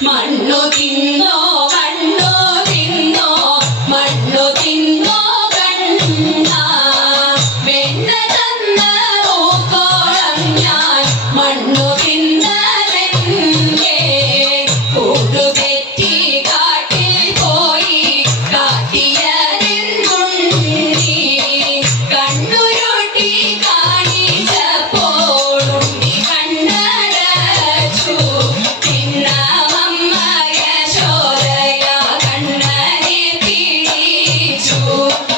满楼金楼 오.